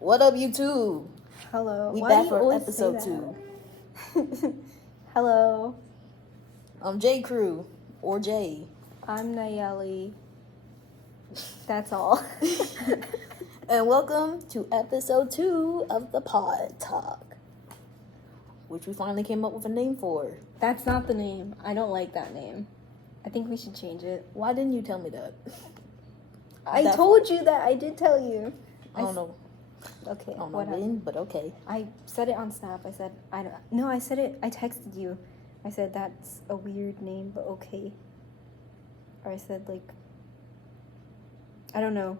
What up, YouTube? Hello. We Why back do you for always episode say 2. that? Hello. I'm J Crew, or J. I'm Nayeli. That's all. And welcome to episode 2 of the Pod Talk, which we finally came up with a name for. That's not the name. I don't like that name. I think we should change it. Why didn't you tell me that? I told you that. I did tell you. I don't know. Okay. I don't know whatever. when, but okay. I said it on Snap. I said, I don't. No, I said it. I texted you. I said, that's a weird name, but okay. Or I said, like, I don't know.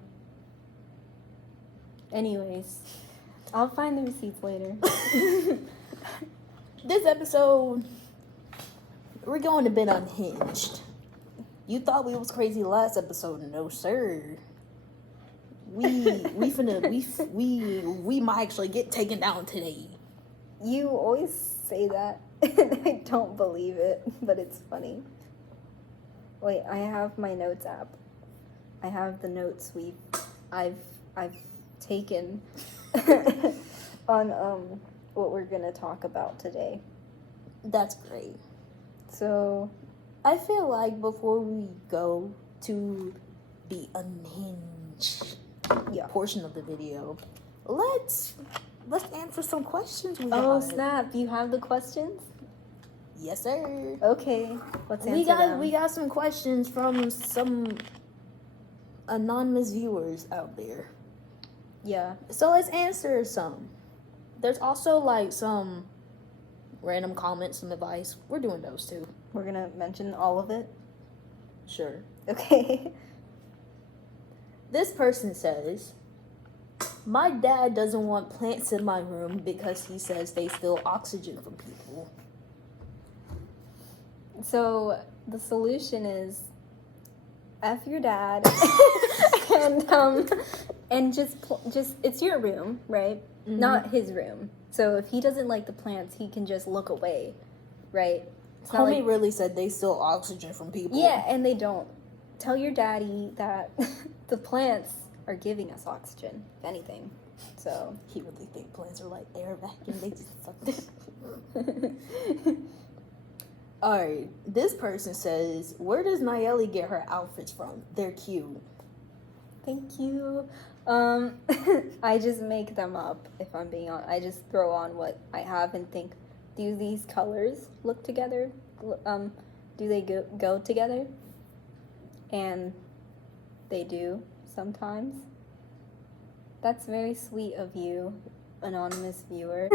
Anyways, I'll find the receipts later. This episode, we're going a bit unhinged. You thought we was crazy last episode? No, sir. We might actually get taken down today. You always say that, and I don't believe it, but it's funny. Wait, I have my notes app. I have the notes I've taken on what we're gonna talk about today. That's great. So I feel like before we go to the unhinged portion of the video, let's answer some questions we got. Oh snap! You have the questions? Yes, sir. Okay, let's answer them. We got some questions from some anonymous viewers out there. Yeah. So let's answer some. There's also like some random comments, some advice. We're doing those too. We're gonna mention all of it? Sure. Okay. This person says, my dad doesn't want plants in my room because he says they steal oxygen from people. So the solution is F your dad and just it's your room, right? Mm-hmm. Not his room. So if he doesn't like the plants, he can just look away, right? It's not Homie really said they steal oxygen from people. Yeah, and they don't. Tell your daddy that the plants are giving us oxygen, if anything. So he really think plants are like air vacuum. They just suck this. Alright, this person says, where does Nayeli get her outfits from? They're cute. Thank you. I just make them up, if I'm being honest. I just throw on what I have and think, do these colors look together? Do they go together? And they do sometimes. That's very sweet of you, anonymous viewer.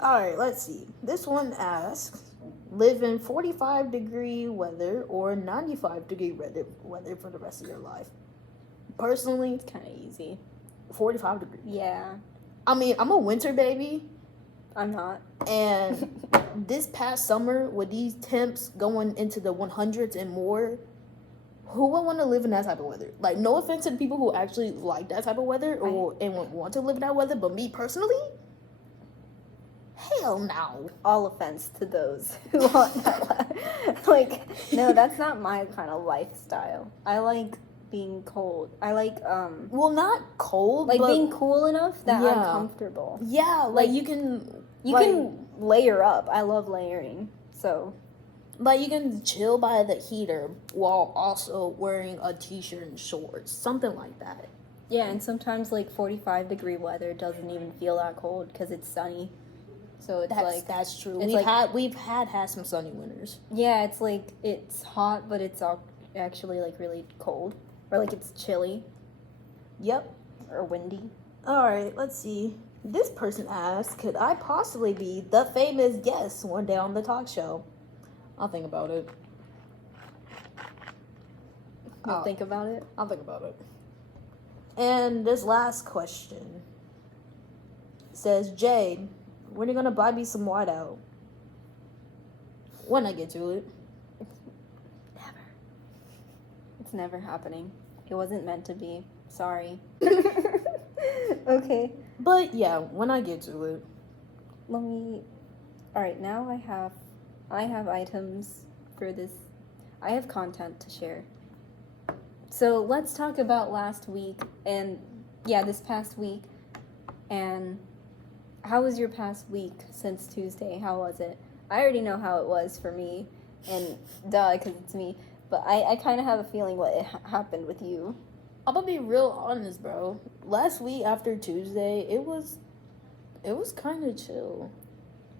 Alright, let's see. This one asks, live in 45-degree weather or 95-degree weather for the rest of your life. Personally, it's kind of easy. 45 degrees. Yeah. I mean, I'm a winter baby. I'm not. And this past summer, with these temps going into the 100s and more, who would want to live in that type of weather? Like, no offense to the people who actually like that type of weather and want to live in that weather, but me personally, hell no. All offense to those who want that. Like, no, that's not my kind of lifestyle. I like being cold. I like well, not cold, like but being cool enough that I'm comfortable. Yeah, like you can layer up. I love layering. So like you can chill by the heater while also wearing a t-shirt and shorts, something like that. Yeah, and sometimes like 45-degree weather doesn't even feel that cold because it's sunny. So it's that's true. We've had some sunny winters. Yeah, it's like it's hot, but it's actually like really cold. Or like it's chilly. Yep. Or windy. Alright, let's see. This person asks, could I possibly be the famous guest one day on the talk show? I'll think about it. You'll think about it? I'll think about it. And this last question says, Jade, when are you gonna buy me some whiteout? When I get to it. Never. It's never happening. It wasn't meant to be. Sorry. Okay. But yeah, when I get to it. Alright, now I have items for this. I have content to share. So let's talk about last week and this past week. And how was your past week since Tuesday? How was it? I already know how it was for me, and duh, because it's me. But I kind of have a feeling what happened with you. I'm gonna be real honest, bro. Last week after Tuesday, it was kind of chill.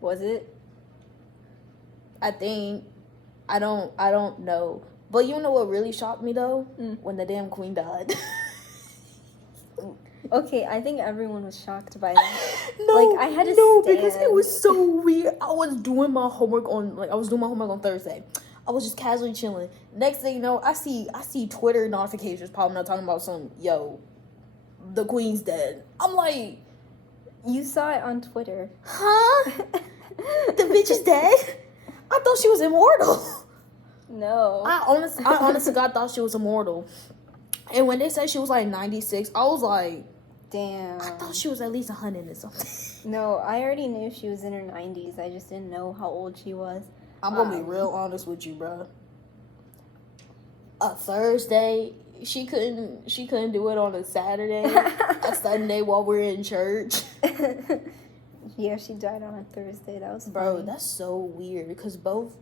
Was it? I think. I don't know. But you know what really shocked me though? When the damn queen died. Okay, I think everyone was shocked by that. No, like, I had to because it was so weird. I was doing my homework on Thursday. I was just casually chilling. Next thing you know, I see Twitter notifications popping up talking about the queen's dead. I'm like, you saw it on Twitter. Huh? The bitch is dead? I thought she was immortal. No. I honestly God thought she was immortal. And when they said she was like 96, I was like, damn. I thought she was at least 100 or something. No, I already knew she was in her 90s. I just didn't know how old she was. I'm gonna be real honest with you, bro. A Thursday, she couldn't do it on a Saturday, a Sunday while we're in church. Yeah, she died on a Thursday. That was Bro, funny. that's so weird because both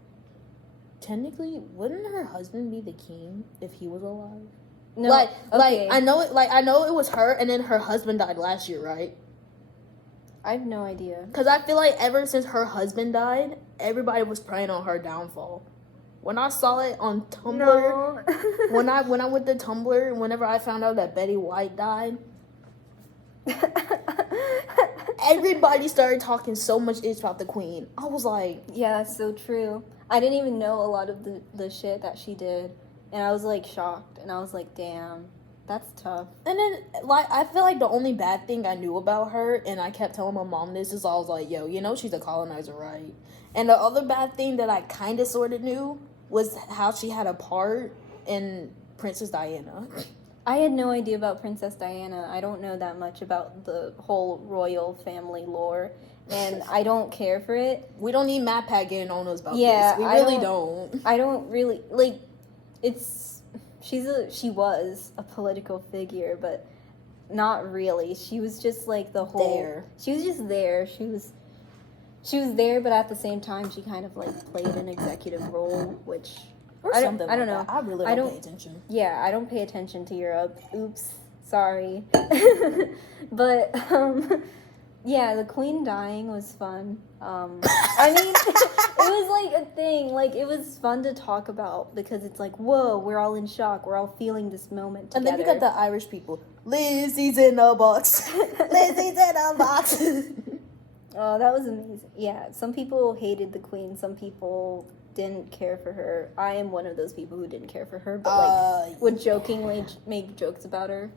technically wouldn't her husband be the king if he was alive? No, like I know it was her, and then her husband died last year, right? I have no idea. Because I feel like ever since her husband died, everybody was praying on her downfall. When I saw it on Tumblr, no. when I went to Tumblr, whenever I found out that Betty White died, everybody started talking so much ish about the queen. I was like, yeah, that's so true. I didn't even know a lot of the shit that she did, and I was like shocked, and I was like, damn. That's tough. And then, like, I feel like the only bad thing I knew about her, and I kept telling my mom this, is I was like, yo, you know she's a colonizer, right? And the other bad thing that I kind of sort of knew was how she had a part in Princess Diana. I had no idea about Princess Diana. I don't know that much about the whole royal family lore, and I don't care for it. We don't need Matt Pat getting on us about this. We really don't. I don't really, like, she was a political figure, but not really. She was just like the whole there. She was just there. She was there, but at the same time she kind of like played an executive role, which I don't know. I really don't pay attention. Yeah, I don't pay attention to Europe. Oops, sorry. But yeah, the queen dying was fun. I mean, it was like a thing. Like, it was fun to talk about because it's like, whoa, we're all in shock. We're all feeling this moment together. And then you got the Irish people. Lizzie's in a box. Lizzie's in a box. Oh, that was amazing. Yeah, some people hated the queen. Some people didn't care for her. I am one of those people who didn't care for her, but like would jokingly make jokes about her.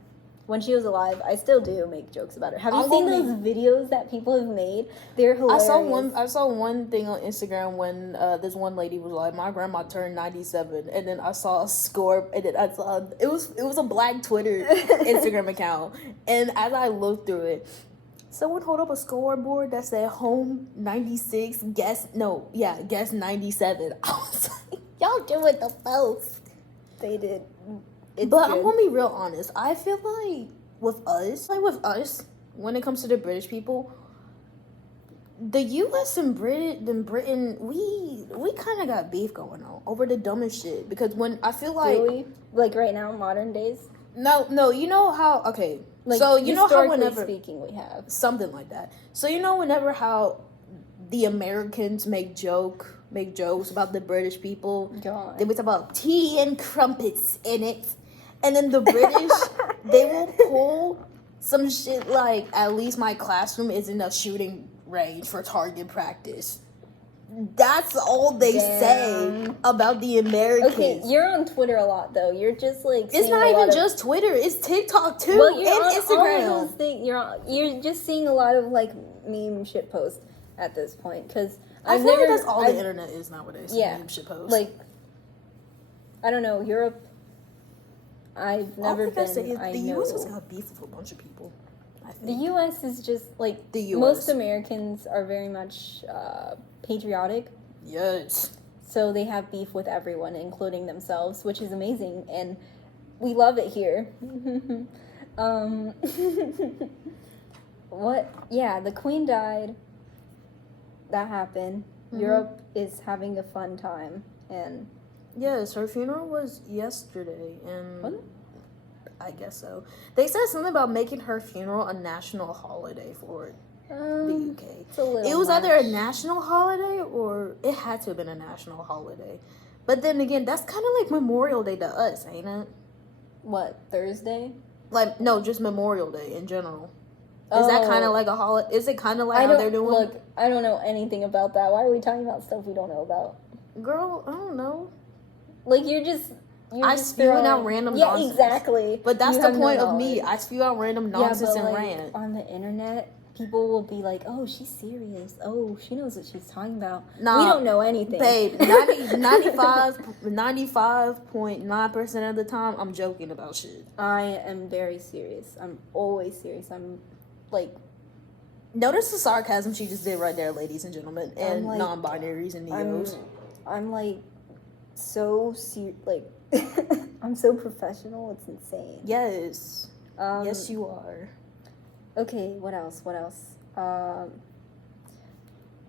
When she was alive, I still do make jokes about her. Have you seen those videos that people have made? They're hilarious. I saw one thing on Instagram when this one lady was like, my grandma turned 97, and then I saw a score, and then I saw it was a black Twitter Instagram account, and as I looked through it, someone hold up a scoreboard that said home 96, guess 97. I was like, y'all doing the most. They did. But good. I'm gonna be real honest. I feel like with us, when it comes to the British people, the U.S. and Britain, we kind of got beef going on over the dumbest shit. Because when I feel like, do we? Like right now, modern days. No, you know how? Okay, like, so you know how whenever speaking, we have something like that. So you know whenever how the Americans make jokes about the British people. God. They would talk about tea and crumpets in it. And then the British, they will pull some shit like, at least my classroom isn't a shooting range for target practice. That's all they say about the Americans. Okay, you're on Twitter a lot, though. You're just like... It's not even just Twitter. It's TikTok, too, well, you're and on Instagram. All of those things. You're just seeing a lot of, like, meme shit posts at this point, because I feel like that's all the internet is nowadays. Yeah. Meme shit posts. Like, I don't know, Europe... I've never been. The U.S. has got beef with a bunch of people. I think. The U.S. is just like the U.S. Most Americans are very much patriotic. Yes. So they have beef with everyone, including themselves, which is amazing, and we love it here. Um, what? Yeah, the queen died. That happened. Europe is having a fun time, and Yes, her funeral was yesterday, and What? I guess so. They said something about making her funeral a national holiday for the UK. it's a little It was either a much. national holiday or it had to have been a national holiday. But then again, that's kind of like Memorial Day to us, ain't it? What, Thursday? Like, no, just Memorial Day in general. Is that kind of like a holiday? Is it kind of like I how don't they're doing? look. I don't know anything about that. Why are we talking about stuff we don't know about? Girl, I don't know. Like you're just spewing out random yeah, nonsense. exactly. But that's You the have no point of me. knowledge. I spew out random Yeah, nonsense but and like rant. on the internet, people will be like, "Oh, she's serious. Oh, she knows what she's talking about." Nah, we don't know anything, Babe, 95.9% of the time, I'm joking about shit. I am very serious. I'm always serious. I'm like, Notice the sarcasm she just did right there, ladies and gentlemen, and like, non-binaries and neos. I'm like so like I'm so professional. It's insane. Yes. Yes, you are. Okay, what else? What else?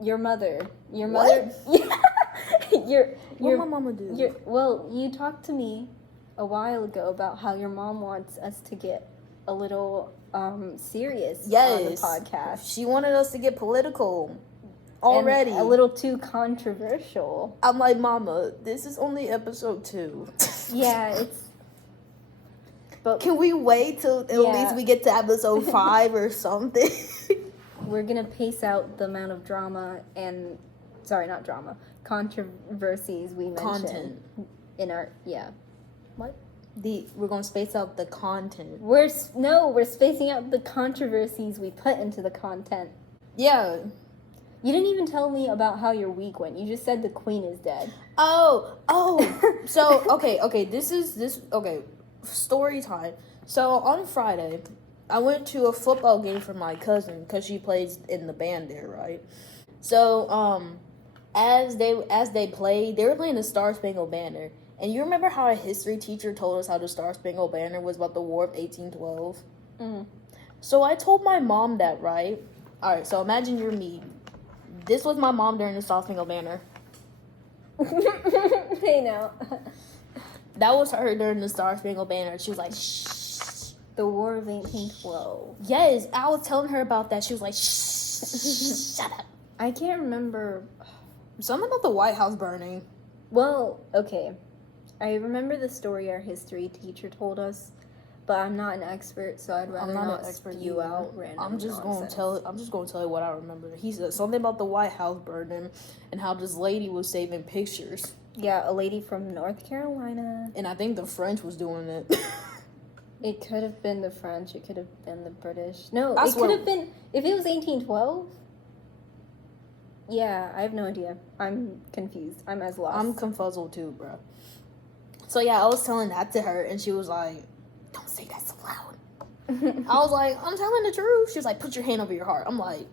Your mother. Your What? mother. What my mama do? Well, you talked to me a while ago about how your mom wants us to get a little serious on the podcast. She wanted us to get political already. And a little too controversial. I'm like, Mama, this is only episode 2. Yeah, it's. But can we wait till at least we get to episode 5 or something? We're gonna pace out the amount of drama and, sorry, not drama, controversies we mentioned in our What? We're gonna space out the content. We're spacing out the controversies we put into the content. Yeah. You didn't even tell me about how your week went. You just said the queen is dead. Oh. So okay. Story time. So on Friday, I went to a football game for my cousin because she plays in the band there, right? So as they played, they were playing the Star Spangled Banner. And you remember how a history teacher told us how the Star Spangled Banner was about the War of 1812? Mm-hmm. So I told my mom that, right? All right, so imagine you're me. This was my mom during the Star Spangled Banner. Hey, now. That was her during the Star Spangled Banner. She was like, shh. The War of 1812. Yes, I was telling her about that. She was like, shh. Shut up. I can't remember. Something about the White House burning. Well, okay. I remember the story our history teacher told us, but I'm not an expert, so I'd rather not spew out random I'm just nonsense. gonna tell you what I remember. He said something about the White House burning and how this lady was saving pictures. Yeah, a lady from North Carolina. And I think the French was doing it. It could have been the French. It could have been the British. No, I it swear- could have been if it was 1812. Yeah, I have no idea. I'm confused. I'm as lost. I'm confuzzled too, bro. So yeah, I was telling that to her, and she was like, "Don't say that so loud." I was like, "I'm telling the truth." She was like, "Put your hand over your heart." I'm like,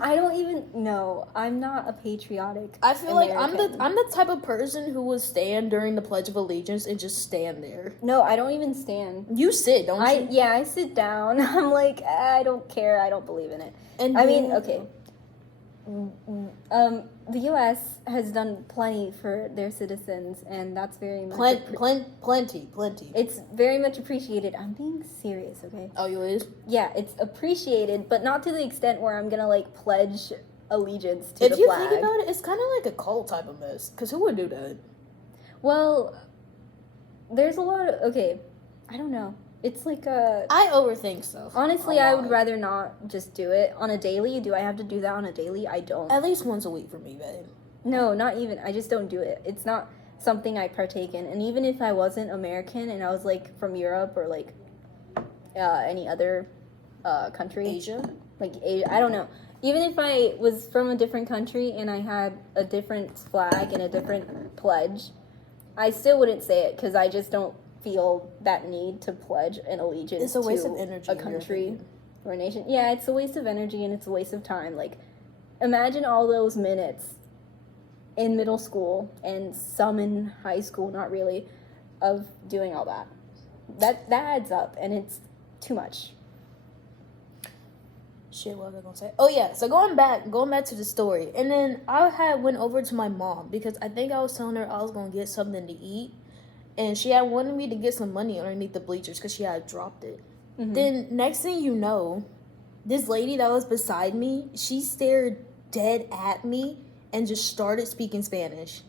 I don't even know. I'm not a patriotic. I feel like I'm American. the type of person who would stand during the Pledge of Allegiance and just stand there. No, I don't even stand. You sit, don't you? Yeah, I sit down. I'm like, I don't care. I don't believe in it. And I mean, okay. The U.S. has done plenty for their citizens, and that's very much plenty. It's very much appreciated. I'm being serious, okay? Oh, you is? Yeah, it's appreciated, but not to the extent where I'm gonna like pledge allegiance to the If you flag. think about it, it's kind of like a cult type of mess. Because who would do that? Well, there's a lot of I don't know. It's like a. I overthink stuff. Honestly, I would rather not just do it on a daily. Do I have to do that on a daily? I don't. At least once a week for me, babe. No, not even. I just don't do it. It's not something I partake in. And even if I wasn't American and I was like from Europe or like any other country, Asia, I don't know. Even if I was from a different country and I had a different flag and a different pledge, I still wouldn't say it because I just don't feel that need to pledge an allegiance it's a waste to of energy. a country or a nation. Yeah, it's a waste of energy and it's a waste of time. Like, imagine all those minutes in middle school and some in high school, not really, of doing all that. that adds up, and it's too much. Shit, what was I gonna say? Oh yeah, so going back to the story, and then I had went over to my mom because I think I was telling her I was gonna get something to eat, and she had wanted me to get some money underneath the bleachers because she had dropped it. Mm-hmm. Then next thing you know, this lady that was beside me, she stared dead at me and just started speaking Spanish.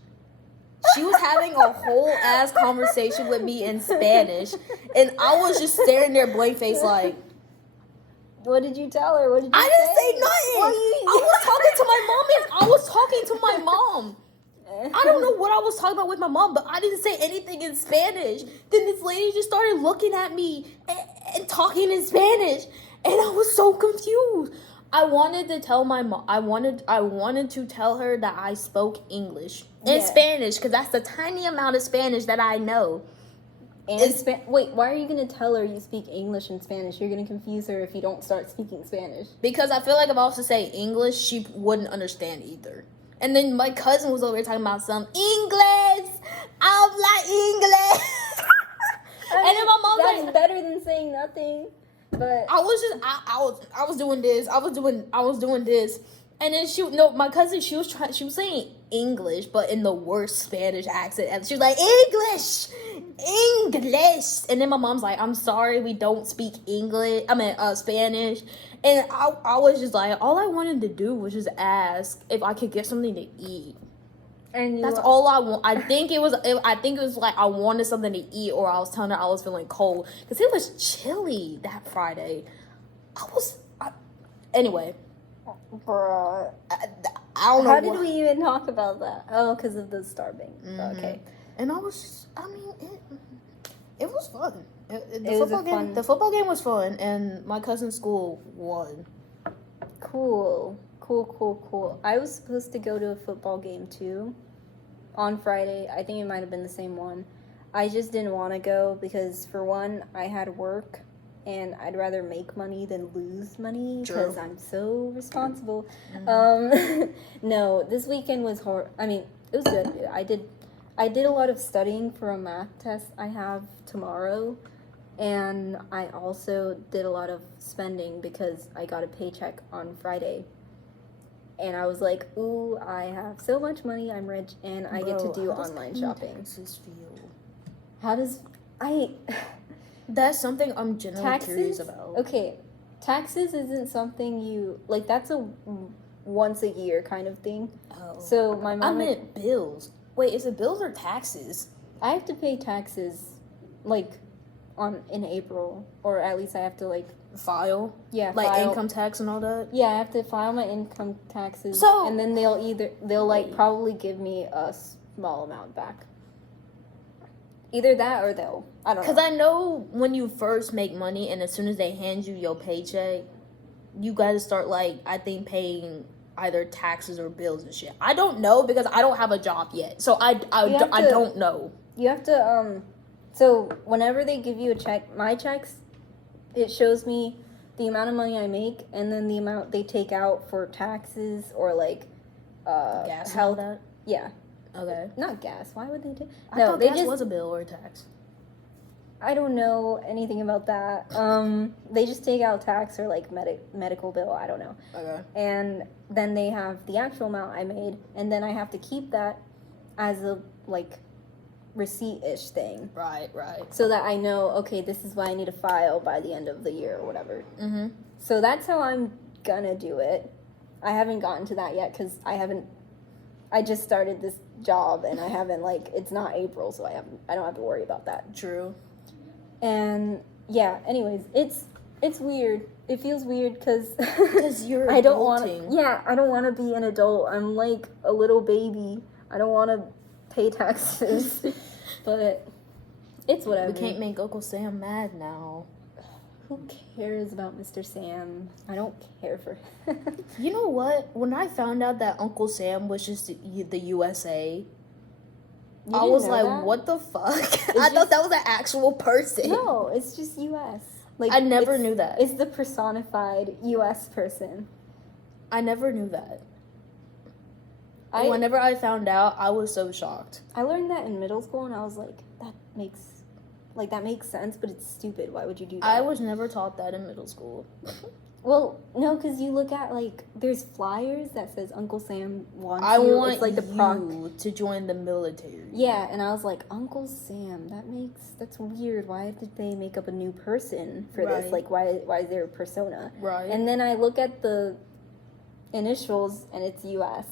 She was having a whole ass conversation with me in Spanish, and I was just staring there blank face like. What did you tell her? What did you I didn't say nothing. I was talking to my mom. I don't know what I was talking about with my mom, but I didn't say anything in Spanish. Then this lady just started looking at me and talking in Spanish, and I was so confused. I wanted to tell my mom. I wanted to tell her that I spoke English and Spanish because that's the tiny amount of Spanish that I know. And wait, why are you going to tell her you speak English and Spanish? You're going to confuse her if you don't start speaking Spanish. Because I feel like if I was to say English, she wouldn't understand either. And then my cousin was over here talking about some English. I'm like English. And then my mom was like, better than saying nothing. But I was doing this. I was doing this. And then my cousin, she was saying English, but in the worst Spanish accent. And she was like, English. And then my mom's like, I'm sorry, we don't speak Spanish. And I was just like, all I wanted to do was just ask if I could get something to eat. And that's all I want. I think it was like I wanted something to eat, or I was telling her I was feeling cold because it was chilly that Friday. Anyway. Bruh. I don't know. How did we even talk about that? Oh, because of the starving. Mm-hmm. Okay. And it was fun. The football game was fun, and my cousin's school won. Cool. I was supposed to go to a football game too on Friday. I think it might have been the same one. I just didn't want to go because, for one, I had work. And I'd rather make money than lose money because I'm so responsible. Mm-hmm. No, this weekend was it was good. I did a lot of studying for a math test I have tomorrow. And I also did a lot of spending because I got a paycheck on Friday. And I was like, ooh, I have so much money, I'm rich, and I get to do online shopping. How does That's something I'm genuinely curious about. Okay, taxes isn't something you like. That's a once a year kind of thing. Oh. So my mom. I meant bills. Wait, is it bills or taxes? I have to pay taxes, like, in April, or at least I have to file. Yeah, like file. Income tax and all that. Yeah, I have to file my income taxes. So and then they'll probably give me a small amount back. Either that or they'll. I don't know. Because I know when you first make money and as soon as they hand you your paycheck, you got to start, I think, paying either taxes or bills and shit. I don't know because I don't have a job yet. So I don't know. You have to, so whenever they give you a check, my checks, it shows me the amount of money I make and then the amount they take out for taxes or, gas health. And all that? Yeah. Okay. Not gas. Why would they do? I thought gas was a bill or a tax. I don't know anything about that. They just take out tax or medical bill. I don't know. Okay. And then they have the actual amount I made, and then I have to keep that as a receipt-ish thing. Right. So that I know, okay, this is what I need to file by the end of the year or whatever. Mm-hmm. So that's how I'm gonna do it. I haven't gotten to that yet because I just started this job and I haven't it's not April, so I don't have to worry about that. True. And yeah, anyways, it's weird. It feels weird because you're I don't want to be an adult. I'm like a little baby. I don't want to pay taxes. But it's whatever. We can't make Uncle Sam mad now. Who cares about Mr. Sam? I don't care for him. You know what? When I found out that Uncle Sam was just the USA, I was like, that? What the fuck? I thought that was an actual person. No, it's just US. I never knew that. It's the personified US person. I never knew that. Whenever I found out, I was so shocked. I learned that in middle school, and I was like, that makes Like, that makes sense, but it's stupid. Why would you do that? I was never taught that in middle school. Well, no, because you look at, like, there's flyers that says Uncle Sam wants I you. want It's like the you to join the military. Yeah, and I was like, Uncle Sam, that's weird. Why did they make up a new person for this? Like, why is there a persona? Right. And then I look at the initials, and it's U.S.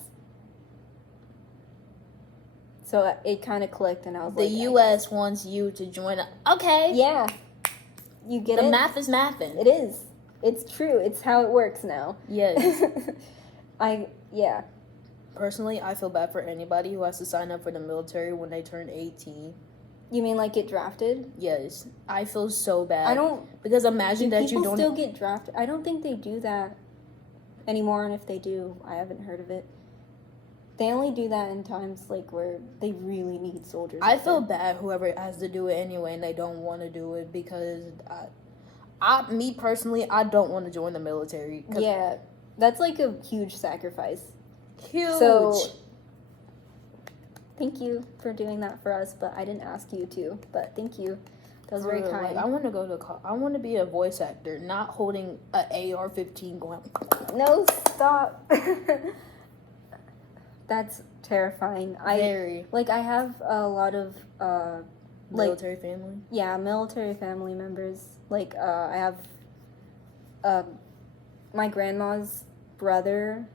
So it kind of clicked, and I was the like... The U.S. wants you to join. Okay. Yeah. You get it? The math is mathin'. It is. It's true. It's how it works now. Yes. Yeah. Personally, I feel bad for anybody who has to sign up for the military when they turn 18. You mean like get drafted? Yes. I feel so bad. I don't... Because imagine that you don't... People still get drafted. I don't think they do that anymore, and if they do, I haven't heard of it. They only do that in times like where they really need soldiers. I feel bad whoever has to do it anyway and they don't want to do it because me personally, I don't want to join the military. Yeah, that's like a huge sacrifice. Huge. So, thank you for doing that for us, but I didn't ask you to. But thank you. That was very kind. Like, I want to go to. I want to be a voice actor, not holding an AR-15 going. No, stop. That's terrifying. Very. I have a lot of military family. Yeah, military family members. I have my grandma's brother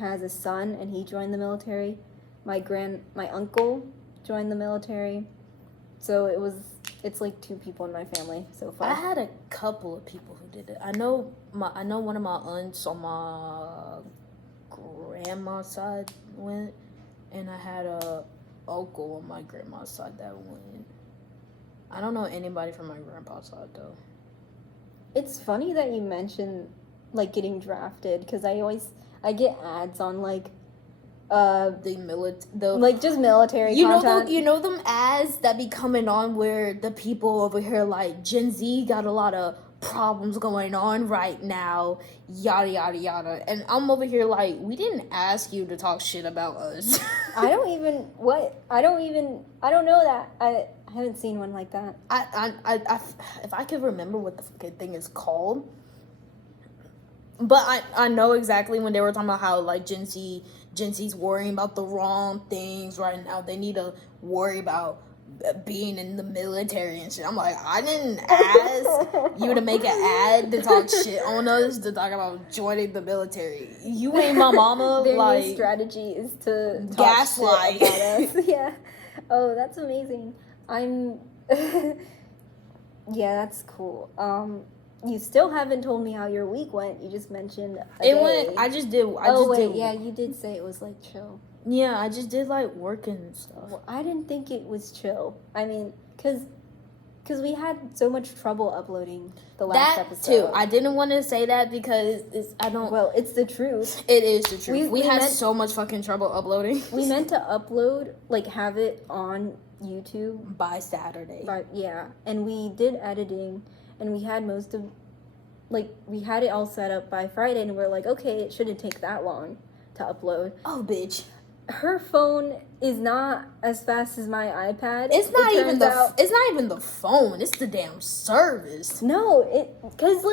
has a son, and he joined the military. My uncle joined the military. So it's like 2 people in my family so far. I had a couple of people who did it. I know one of my aunts on my grandma's side went, and I had a uncle on my grandma's side that went. I don't know anybody from my grandpa's side though. It's funny that you mention getting drafted, because I get ads on just military content. You know them ads that be coming on where the people over here Gen Z got a lot of problems going on right now, yada yada yada, and I'm over here we didn't ask you to talk shit about us. I don't know that. I haven't seen one like that. I if I could remember what the fucking thing is called, but I know exactly when they were talking about how Gen Z's worrying about the wrong things right now. They need to worry about being in the military and shit. I'm like, I didn't ask you to make an ad to talk shit on us, to talk about joining the military. You ain't my mama. Their new strategy is to gaslight talk shit about us. Yeah. Oh, that's amazing. Yeah, that's cool. You still haven't told me how your week went. You just mentioned I just did. Yeah, you did say it was chill. Yeah, I just did work and stuff. Well, I didn't think it was chill. I mean, because we had so much trouble uploading the last episode. That too. I didn't want to say that because Well, it's the truth. It is the truth. We had meant, so much fucking trouble uploading. We meant to upload, have it on YouTube by Saturday. Yeah, and we did editing, and we had most of, we had it all set up by Friday, and we're like, okay, it shouldn't take that long to upload. Oh, bitch. Her phone is not as fast as my iPad. It's not even the phone. It's the damn service. No, because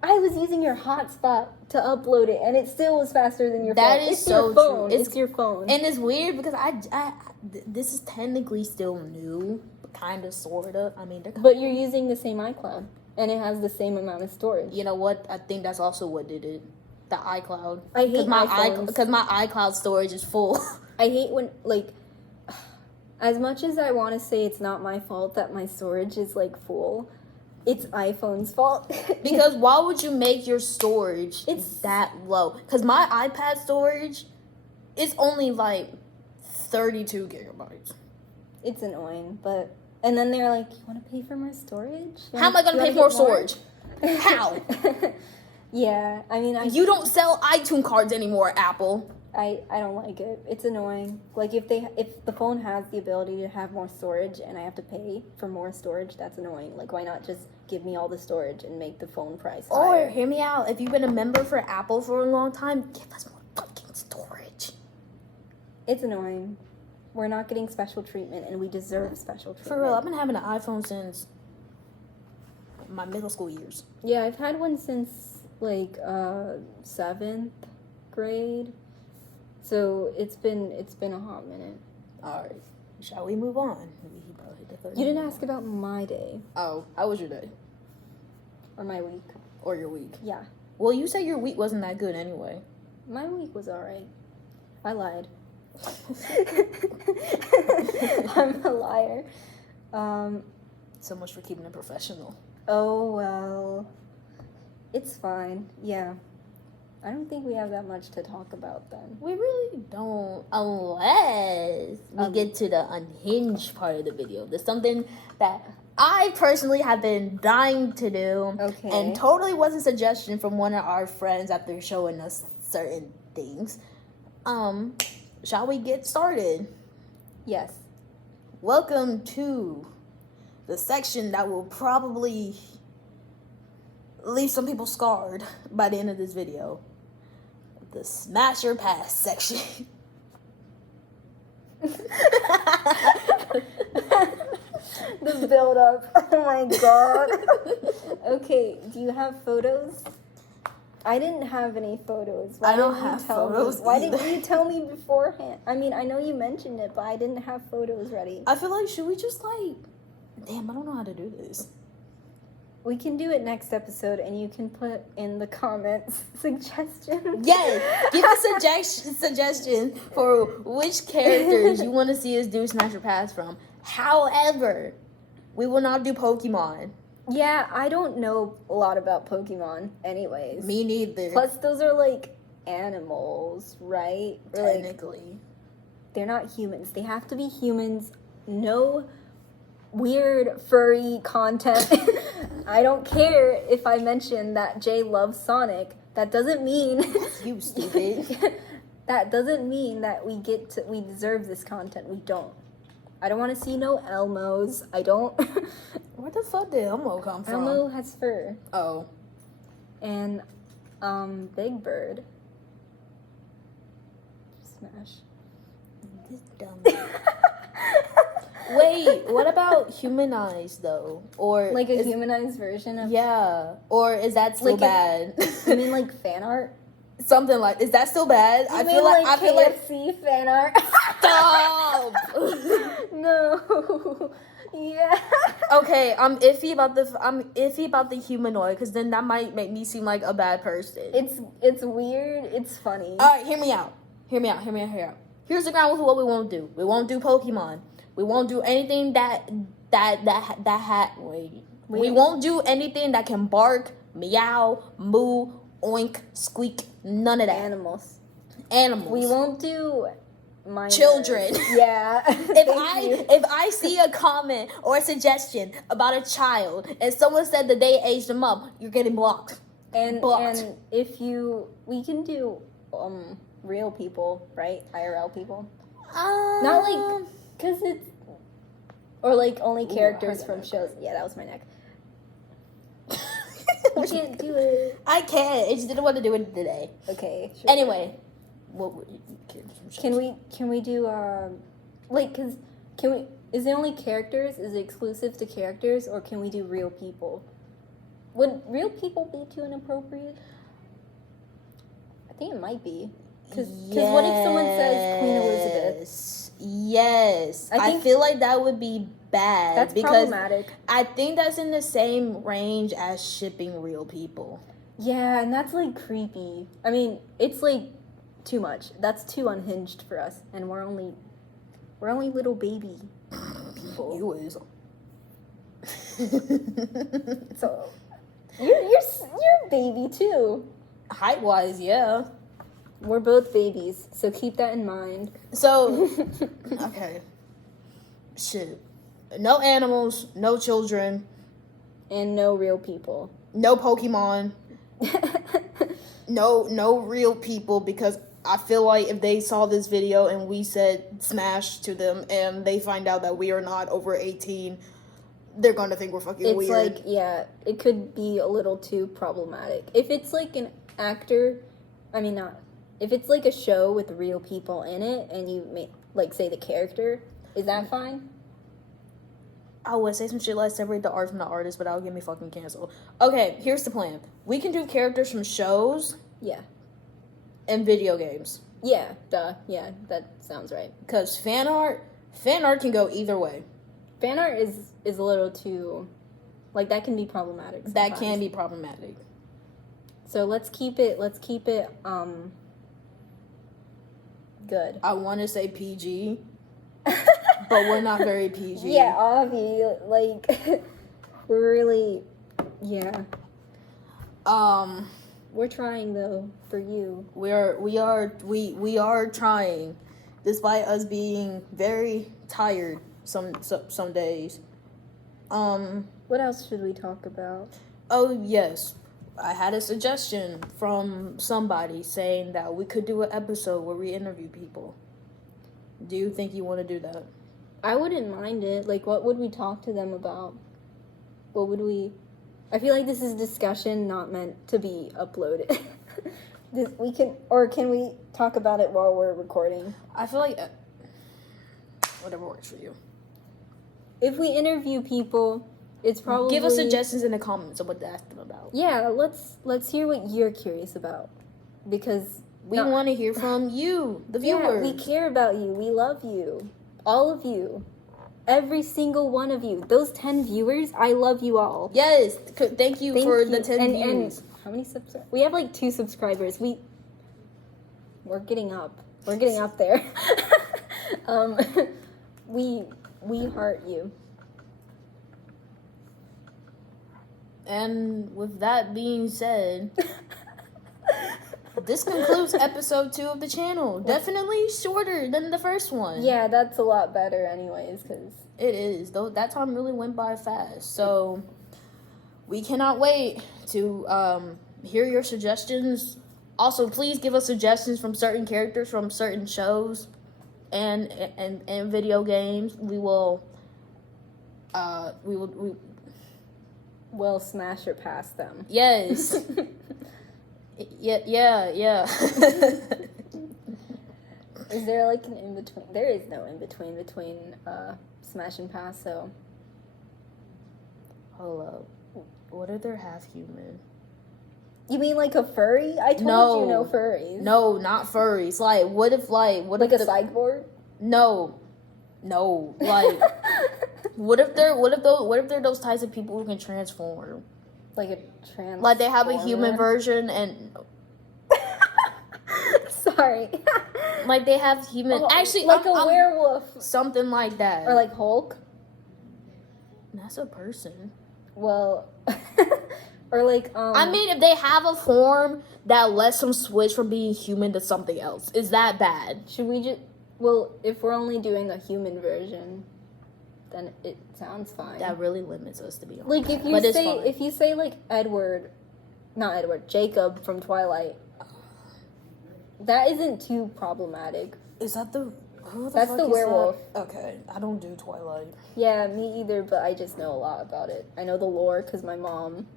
I was using your hotspot to upload it, and it still was faster than your phone. That is so true. It's your phone, and it's weird because this is technically still new, kind of, sorta. I mean, but you're using the same iCloud, and it has the same amount of storage. You know what? I think that's also what did it. The iCloud. I hate iPhones. Because my iCloud storage is full. I hate when, as much as I want to say it's not my fault that my storage is, full, it's iPhone's fault. Because why would you make your storage that low? Because my iPad storage is only, 32 gigabytes. It's annoying, but... And then they're like, you want to pay for more storage? How am I going to pay for more storage? How? Yeah, I mean, you don't sell iTunes cards anymore, Apple. I don't like it. It's annoying. If the phone has the ability to have more storage and I have to pay for more storage, that's annoying. Why not just give me all the storage and make the phone price higher? Or, hear me out, if you've been a member for Apple for a long time, give us more fucking storage. It's annoying. we're not getting special treatment, and we deserve special treatment. For real, I've been having an iPhone since my middle school years. Yeah, I've had one since like 7th grade. So it's been a hot minute. All right, shall we move on? You didn't ask about my day. Oh, how was your day? Or my week. Or your week? Yeah. Well, you said your week wasn't that good anyway. My week was alright. I lied. I'm a liar. So much for keeping it professional. Oh, well. It's fine. Yeah. I don't think we have that much to talk about then. We really don't, unless we get to the unhinged part of the video. There's something that I personally have been dying to do. Okay. And totally was a suggestion from one of our friends after showing us certain things. Shall we get started? Yes. Welcome to the section that will probably leave some people scarred by the end of this video. The smash or pass section. The build up. Oh my god. Okay, do you have photos? I didn't have any photos. I don't have photos Why either. didn't you tell me beforehand? I mean, I know you mentioned it, but I didn't have photos ready. I feel like, should we just damn, I don't know how to do this. We can do it next episode, and you can put in the comments suggestions. Yes, give a suggestion for which characters you want to see us do smash or pass from. However, we will not do Pokemon. Yeah, I don't know a lot about Pokemon anyways. Me neither. Plus, those are like animals, right? Or, like, technically. they're not humans. They have to be humans. No weird furry content. I don't care if I mention that Jay loves Sonic. That doesn't mean You stupid. that doesn't mean that we deserve this content. We don't. I don't want to see no Elmos. I don't. Where the fuck did Elmo come from? Elmo has fur. Oh. And Big Bird. Smash. This dumb. Wait, what about humanized though? Or Like a humanized version of yeah. Or is that still Like bad? You mean like fan art? Something like, is that still bad? I feel like KFC fan art. Stop. No. Yeah. Okay, I'm iffy about the humanoid because then that might make me seem like a bad person. It's weird. It's funny. All right, hear me out. Here's the ground with what we won't do. We won't do Pokemon. We won't do anything we won't do anything that can bark, meow, moo, oink, squeak. None of that. Animals. Animals. We won't do minors. Children. Yeah. If I see a comment or a suggestion about a child and someone said that they aged them up, you're getting blocked. and blocked. we can do real people, right? IRL people. Not Not like because it's or like only Ooh, characters I heard from that. shows. Yeah, that was my neck. We can't do it. I can't. I just didn't want to do it today. Okay. Sure. Anyway, what would you Can we do like cuz is it only characters? Is it exclusive to characters or can we do real people? Would real people be too inappropriate? I think it might be. Cuz what if someone says Queen Elizabeth? Yes. I I think- feel like that would be bad That's because problematic. I think that's in the same range as shipping real people. Yeah, and that's like creepy. I mean, it's like too much. That's too unhinged for us, and we're only little baby people. You is. So you're a baby too. Height wise, yeah. We're both babies, so keep that in mind. So okay. Shit. No animals, no children, And no real people. no Pokemon, no real people, because I feel like if they saw this video and we said smash to them and they find out that we are not over 18, they're gonna think we're fucking It's weird. like, yeah, it could be a little too problematic. If it's like an actor, I mean, not. If it's like a show with real people in it and you like, say the character. Is that fine? I would say some shit like separate the art from the artist, but that'll get me fucking canceled. Okay, here's the plan. We can do characters from shows Yeah. and video games. Yeah, duh. Yeah, that sounds right. Because fan art can go either way. Fan art is a little too, like, that can be problematic sometimes. That can be problematic. So let's keep it good. I want to say PG, but we're not very PG. Yeah, obvi, like, we're really, yeah. We're trying though for you. We are trying, despite us being very tired some days. What else should we talk about? Oh yes, I had a suggestion from somebody saying that we could do an episode where we interview people. Do you think you want to do that? I wouldn't mind it. Like, what would we talk to them about? What would we... I feel like this is discussion not meant to be uploaded. Can we talk about it while we're recording? I feel like whatever works for you. If we interview people, it's probably... Give us suggestions in the comments of what to ask them about. Yeah, let's hear what you're curious about. Because... We want to hear from you, the viewers. Yeah, we care about you. We love you. All of you. Every single one of you. Those 10 viewers, I love you all. Yes. Thank you for the 10 views. And how many subscribers? We have like 2 subscribers. We're getting up. We're getting up there. We heart you. And with that being said, this concludes episode 2 of the channel. Definitely shorter than the first one. Yeah, that's a lot better anyways, because... It is. Though that time really went by fast. So, we cannot wait to hear your suggestions. Also, please give us suggestions from certain characters from certain shows and video games. We'll smash or pass them. Yes. Yeah. Is there like an in-between? There is no in-between between smash and pass, so... Hold up. What if they're half human? You mean like a furry? I told you no furries. No, not furries. Like, what if a cyborg? No. Like, what if they're those types of people who can transform? Like a trans. Like they have a human version and. Sorry. Like they have human. Actually, like a werewolf. Something like that. Or like Hulk. That's a person. Well. Or like I mean, if they have a form that lets them switch from being human to something else, is that bad? Should we just? Well, if we're only doing a human version, then it sounds fine. That really limits us, to be honest. Like if you say like Jacob from Twilight, that isn't too problematic. Is that the? That's the werewolf. That? Okay, I don't do Twilight. Yeah, me either. But I just know a lot about it. I know the lore because my mom,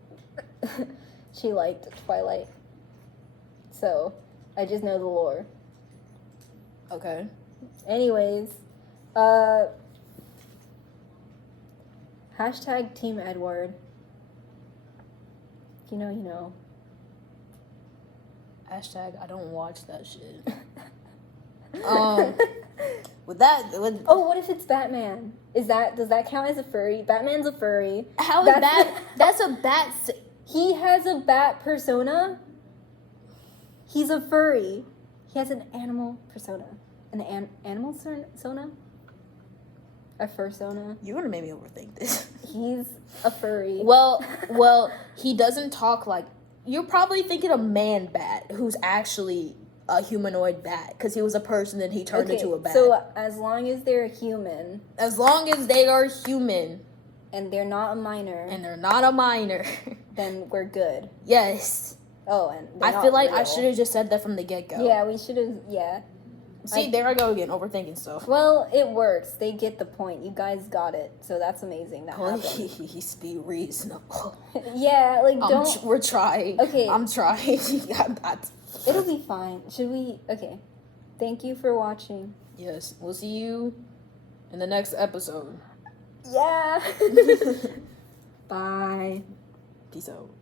she liked Twilight, so I just know the lore. Okay. Anyways, hashtag Team Edward. You know. Hashtag I don't watch that shit. What if it's Batman? Does that count as a furry? Batman's a furry. How is that? That's a bat. He has a bat persona. He's a furry. He has an animal persona. An animal persona? A fursona? You're gonna make me overthink this. He's a furry. Well, he doesn't talk like... You're probably thinking a man bat who's actually a humanoid bat because he was a person and he turned into a bat. So as long as they're a human... As long as they are human... And they're not a minor... then we're good. Yes. Oh, and I feel like I should have just said that from the get-go. Yeah, we should have... Yeah. See, there I go again, overthinking stuff. Well, it works. They get the point. You guys got it. So that's amazing. That happened. Please be reasonable. Yeah, like don't... We're trying. Okay. I'm trying. It'll be fine. Should we... Okay. Thank you for watching. Yes, we'll see you in the next episode. Yeah. Bye. Peace out.